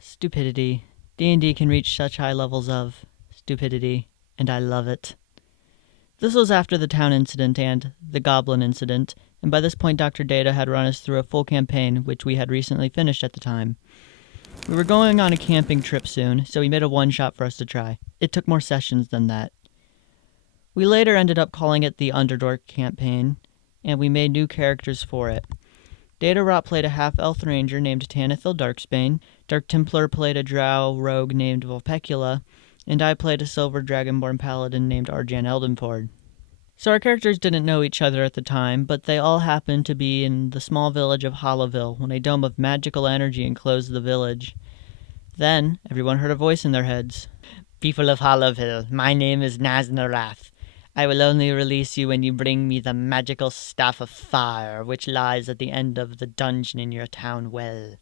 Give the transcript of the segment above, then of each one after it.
Stupidity. D&D can reach such high levels of stupidity, and I love it. This was after the town incident and the goblin incident, and by this point Dr. Data had run us through a full campaign, which we had recently finished at the time. We were going on a camping trip soon, so he made a one-shot for us to try. It took more sessions than that. We later ended up calling it the Underdork campaign, and we made new characters for it. Data Rot played a half-elf ranger named Tanithil Darksbane, Dark Templar played a drow rogue named Vulpecula, and I played a silver dragonborn paladin named Arjan Eldenford. So our characters didn't know each other at the time, but they all happened to be in the small village of Hollowville when a dome of magical energy enclosed the village. Then, everyone heard a voice in their heads. "People of Hollowville, my name is Naznarath. I will only release you when you bring me the magical staff of fire, which lies at the end of the dungeon in your town well."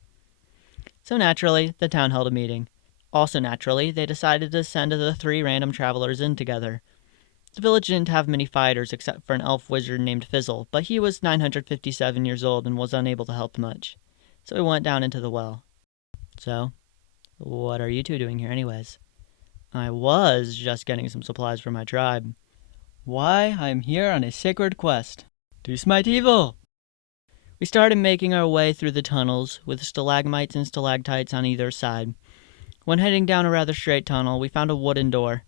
So naturally, the town held a meeting. Also naturally, they decided to send the 3 random travelers in together. The village didn't have many fighters except for an elf wizard named Fizzle, but he was 957 years old and was unable to help much. So we went down into the well. So, what are you two doing here anyways? I was just getting some supplies for my tribe. Why, I'm here on a sacred quest to smite evil. We started making our way through the tunnels, with stalagmites and stalactites on either side. When heading down a rather straight tunnel, we found a wooden door.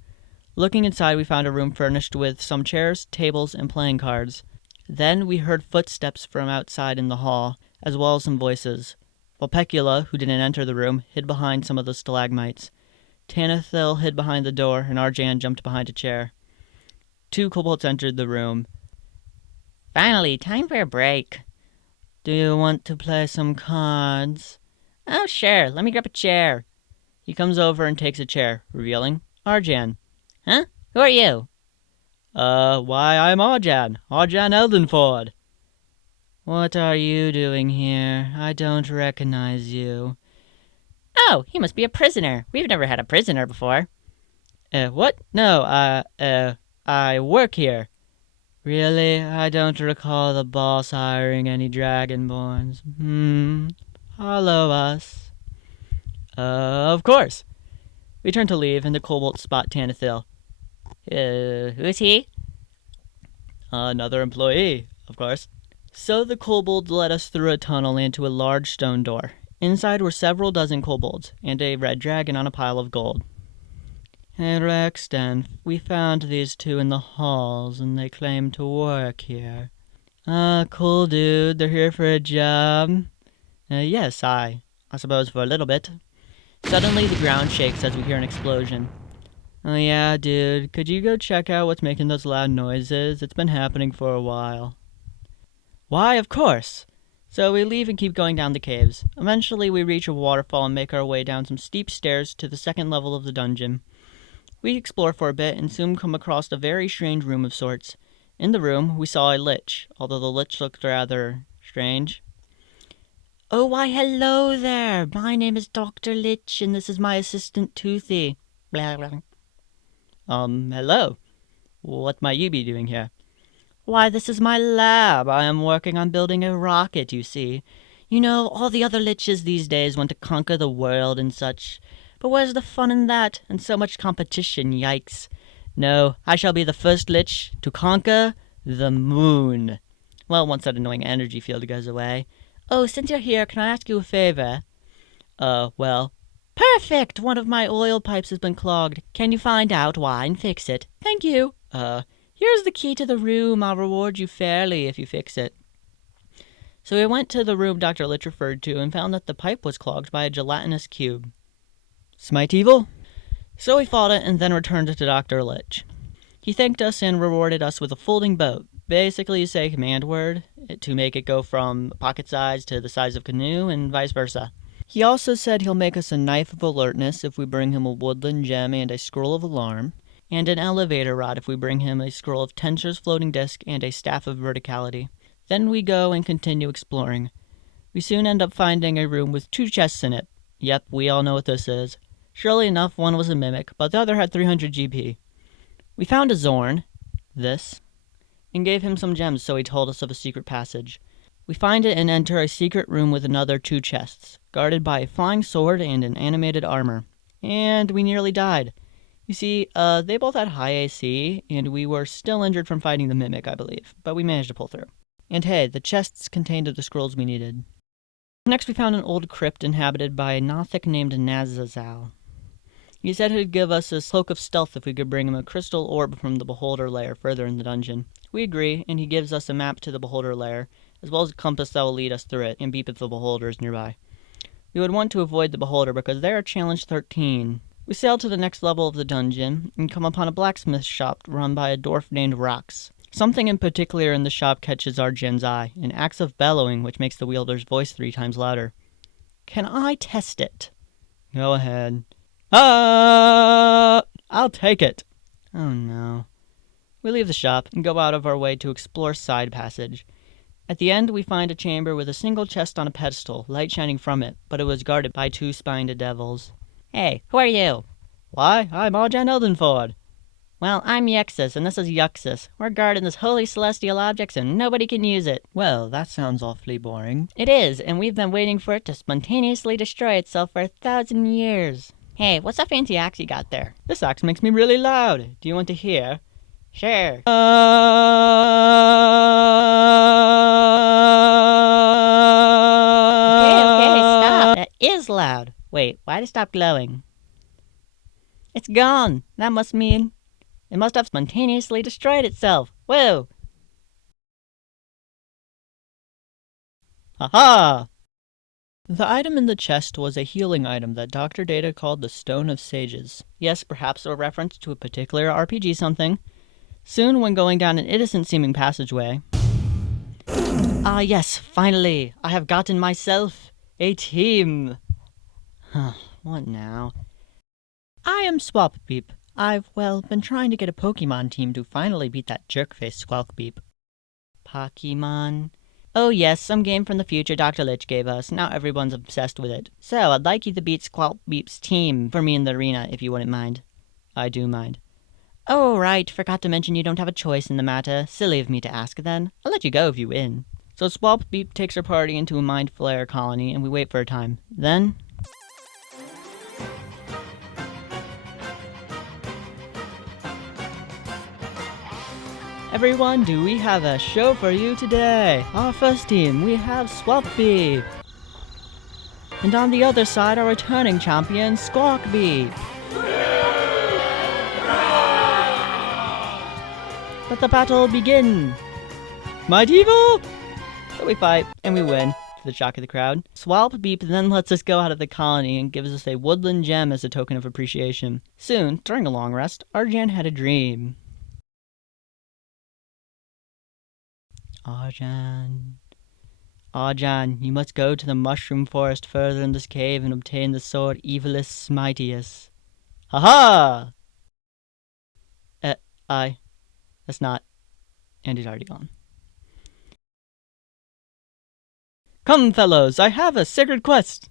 Looking inside, we found a room furnished with some chairs, tables, and playing cards. Then we heard footsteps from outside in the hall, as well as some voices. Vulpecula, who didn't enter the room, hid behind some of the stalagmites. Tanithil hid behind the door, and Arjan jumped behind a chair. 2 kobolds entered the room. "Finally, time for a break. Do you want to play some cards?" "Oh, sure. Let me grab a chair." He comes over and takes a chair, revealing Arjan. "Huh? Who are you?" Why, I'm Arjan Eldenford." "What are you doing here? I don't recognize you." "Oh, he must be a prisoner. We've never had a prisoner before." What? No, I work here." "Really? I don't recall the boss hiring any dragonborns. Follow us." Of course." We turn to leave, and the kobolds spot Tanithil. Who's he?" Another employee, of course. So the kobolds led us through a tunnel and to a large stone door. Inside were several dozen kobolds, and a red dragon on a pile of gold. "Hey, Rexton, we found these 2 in the halls, and they claim to work here." Cool, dude. They're here for a job." Yes, I suppose for a little bit." Suddenly, the ground shakes as we hear an explosion. "Oh yeah, dude. Could you go check out what's making those loud noises? It's been happening for a while." "Why, of course." So we leave and keep going down the caves. Eventually, we reach a waterfall and make our way down some steep stairs to the 2nd level of the dungeon. We explore for a bit and soon come across a very strange room of sorts. In the room, we saw a lich, although the lich looked rather strange. "Oh, why, hello there. My name is Dr. Lich, and this is my assistant, Toothy." Blah, blah. Hello. What might you be doing here? "Why, this is my lab. I am working on building a rocket, you see. You know, all the other liches these days want to conquer the world and such. But where's the fun in that? And so much competition, yikes. No, I shall be the first lich to conquer the moon. Well, once that annoying energy field goes away. Oh, since you're here, can I ask you a favor?" Well, "Perfect! One of my oil pipes has been clogged. Can you find out why and fix it? Thank you." Here's the key to the room. I'll reward you fairly if you fix it." So we went to the room Dr. Lich referred to and found that the pipe was clogged by a gelatinous cube. Smite evil? So we fought it and then returned it to Dr. Lich. He thanked us and rewarded us with a folding boat. Basically, you say a command word to make it go from pocket size to the size of canoe and vice versa. He also said he'll make us a knife of alertness if we bring him a woodland gem and a scroll of alarm, and an elevator rod if we bring him a scroll of Tensor's floating disc and a staff of verticality. Then we go and continue exploring. We soon end up finding a room with 2 chests in it. Yep, we all know what this is. Surely enough, one was a mimic, but the other had 300 GP. We found a Zorn, this, and gave him some gems, so he told us of a secret passage. We find it and enter a secret room with another 2 chests. guarded by a flying sword and an animated armor. And we nearly died. You see, they both had high AC, and we were still injured from fighting the Mimic, I believe, but we managed to pull through. And hey, the chests contained the scrolls we needed. Next, we found an old crypt inhabited by a Nothic named Nazazal. He said he'd give us a cloak of stealth if we could bring him a crystal orb from the Beholder Lair further in the dungeon. We agree, and he gives us a map to the Beholder Lair, as well as a compass that will lead us through it and beep if the Beholder is nearby. We would want to avoid the Beholder because they are Challenge 13. We sail to the next level of the dungeon and come upon a blacksmith shop run by a dwarf named Rox. Something in particular in the shop catches Arjan's eye, an axe of bellowing which makes the wielder's voice 3 times louder. Can I test it? Go ahead. I'll take it. Oh no. We leave the shop and go out of our way to explore side passage. At the end, we find a chamber with a single chest on a pedestal, light shining from it, but it was guarded by 2 spined devils. Hey, who are you? Why, I'm Arjan Eldenford. Well, I'm Yuxus, and this is Yuxus. We're guarding this holy celestial object, and nobody can use it. Well, that sounds awfully boring. It is, and we've been waiting for it to spontaneously destroy itself for 1,000 years. Hey, what's that fancy axe you got there? This axe makes me really loud. Do you want to hear? Sure. Okay, stop. That is loud. Wait, why'd it stop glowing? It's gone. That must mean it must have spontaneously destroyed itself. Whoa! Aha! The item in the chest was a healing item that Dr. Data called the Stone of Sages. Yes, perhaps a reference to a particular RPG something. Soon, when going down an innocent-seeming passageway... Ah yes, finally! I have gotten myself a team! What now? I am Swapbeep. I've, been trying to get a Pokemon team to finally beat that jerk-faced Squawkbeep. Pokemon? Oh yes, some game from the future Dr. Lich gave us. Now everyone's obsessed with it. So, I'd like you to beat Squawkbeep's team for me in the arena, if you wouldn't mind. I do mind. Oh, right. Forgot to mention you don't have a choice in the matter. Silly of me to ask, then. I'll let you go if you win. So Swapbeep takes our party into a Mind Flayer colony, and we wait for a time. Then... Everyone, do we have a show for you today? Our first team, we have Swapbeep. And on the other side, our returning champion, Squawkbeep. Let the battle begin! Might Evil! So we fight, and we win, to the shock of the crowd. Swapbeep then lets us go out of the colony and gives us a woodland gem as a token of appreciation. Soon, during a long rest, Arjan had a dream. Arjan, you must go to the mushroom forest further in this cave and obtain the sword Evilus Smitius. Ha-ha! That's not... And he's already gone. Come, fellows, I have a sacred quest!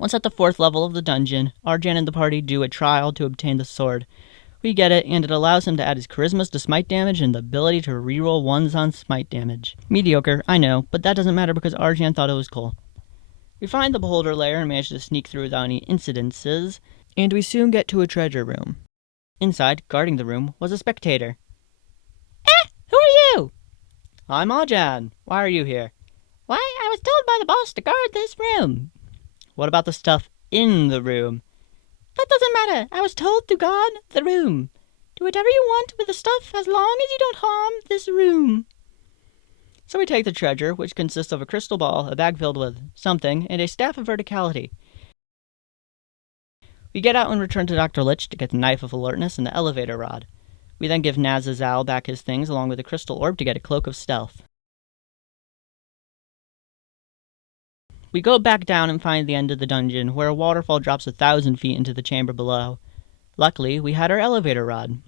Once at the 4th level of the dungeon, Arjan and the party do a trial to obtain the sword. We get it, and it allows him to add his charismas to smite damage and the ability to reroll ones on smite damage. Mediocre, I know, but that doesn't matter because Arjan thought it was cool. We find the Beholder Lair and manage to sneak through without any incidences, and we soon get to a treasure room. Inside, guarding the room, was a spectator. Who are you? I'm Arjan. Why are you here? Why, I was told by the boss to guard this room. What about the stuff in the room? That doesn't matter. I was told to guard the room. Do whatever you want with the stuff as long as you don't harm this room. So we take the treasure, which consists of a crystal ball, a bag filled with something, and a staff of verticality. We get out and return to Dr. Lich to get the Knife of Alertness and the elevator rod. We then give Nazazal back his things along with a crystal orb to get a Cloak of Stealth. We go back down and find the end of the dungeon, where a waterfall drops 1,000 feet into the chamber below. Luckily, we had our elevator rod.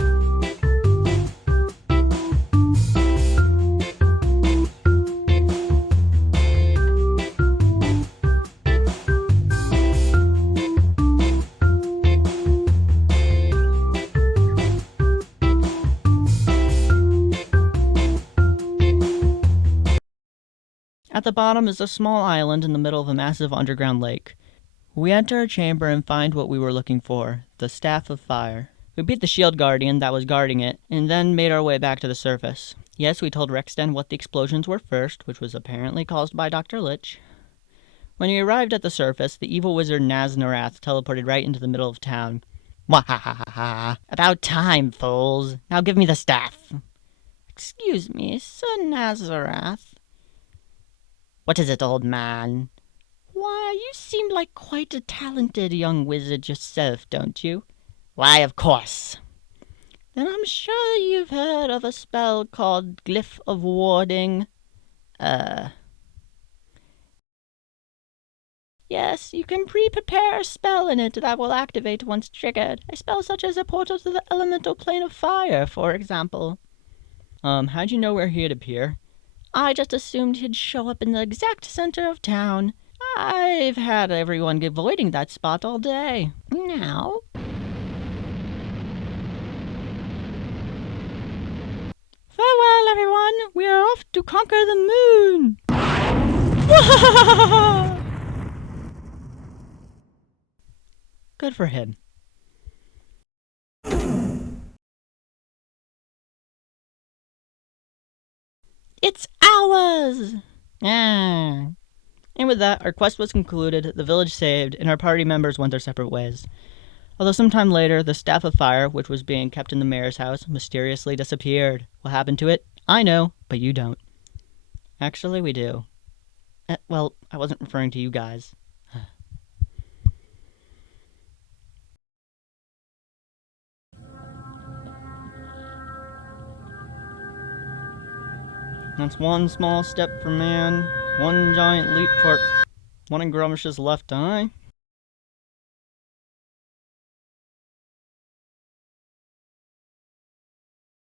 At the bottom is a small island in the middle of a massive underground lake. We enter a chamber and find what we were looking for, the Staff of Fire. We beat the shield guardian that was guarding it, and then made our way back to the surface. Yes, we told Rexden what the explosions were first, which was apparently caused by Dr. Lich. When we arrived at the surface, the evil wizard Naznarath teleported right into the middle of town. Wahahaha! About time, fools! Now give me the staff! Excuse me, Sir Nazarath. What is it, old man? Why, you seem like quite a talented young wizard yourself, don't you? Why, of course. Then I'm sure you've heard of a spell called Glyph of Warding. Yes, you can pre-prepare a spell in it that will activate once triggered. A spell such as a portal to the elemental plane of fire, for example. How'd you know where he'd appear? I just assumed he'd show up in the exact center of town. I've had everyone avoiding that spot all day. Now, farewell, everyone. We are off to conquer the moon. Good for him. It's ours! Ah. And with that, our quest was concluded, the village saved, and our party members went their separate ways. Although sometime later, the Staff of Fire, which was being kept in the mayor's house, mysteriously disappeared. What happened to it? I know, but you don't. Actually, we do. Well, I wasn't referring to you guys. That's one small step for man, one giant leap for one in Grumish's left eye.